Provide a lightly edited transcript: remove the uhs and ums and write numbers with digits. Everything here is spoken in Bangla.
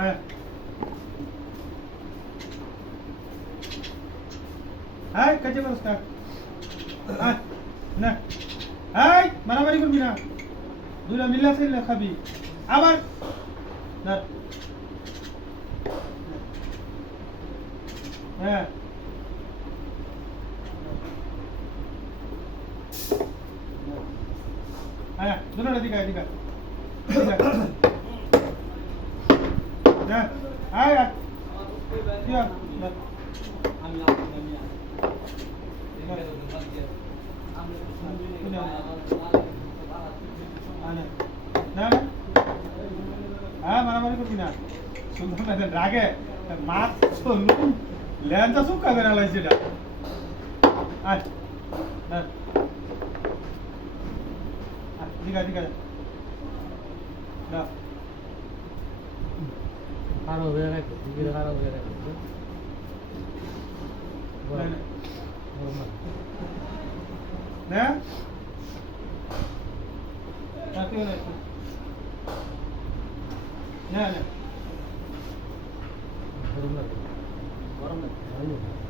হ্যাঁ হ্যাঁ কাজে করছ না হ্যাঁ না এই মারামারি করবি না দুইটা মিল্লা ফেললে খাবি আবার না হ্যাঁ হ্যাঁ দুটো দিকে দিকে হ্যাঁ হ্যাঁ দিয়া না না হ্যাঁ মারামারি করবি না সুন্দর না রাগে মাছ চলুন ল্যান্ডটা সুক্কা করে আলাইছে এটা আয় হ্যাঁ দিকা দিকা না খারাপ হয়ে রাখো টিভিটা খারাপ হয়ে রাখো না তাতেও না না না গরম লাগে